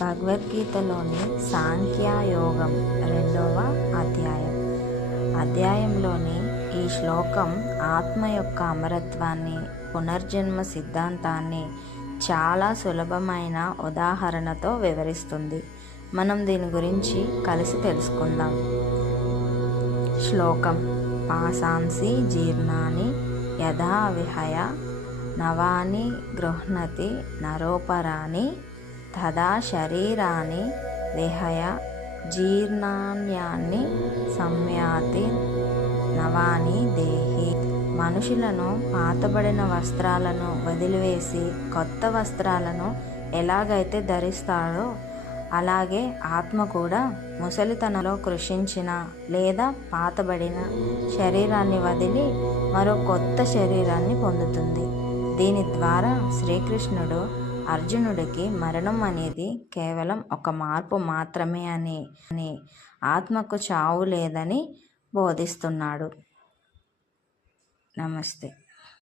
భగవద్గీతలోని సాంఖ్యయోగం 2వ అధ్యాయంలోని ఈ శ్లోకం ఆత్మ యొక్క అమరత్వాన్ని, పునర్జన్మ సిద్ధాంతాన్ని చాలా సులభమైన ఉదాహరణతో వివరిస్తుంది. మనం దీని గురించి కలిసి తెలుసుకుందాం. శ్లోకం: పాసాంసి జీర్ణాని యథా విహయ నవాని గృహ్ణతి నరోపరాణి తదా శరీరాన్ని విహయ జీర్ణాన్యాన్ని సంయాతి నవాని దేహి. మనుషులను పాతబడిన వస్త్రాలను వదిలివేసి కొత్త వస్త్రాలను ఎలాగైతే ధరిస్తాడో అలాగే ఆత్మ కూడా ముసలితనంలో కృషించిన లేదా పాతబడిన శరీరాన్ని వదిలి మరో కొత్త శరీరాన్ని పొందుతుంది. దీని ద్వారా శ్రీకృష్ణుడు అర్జునుడికి మరణం అనేది కేవలం ఒక మార్పు మాత్రమే అని ఆత్మకు చావు లేదని బోధిస్తున్నాడు. నమస్తే.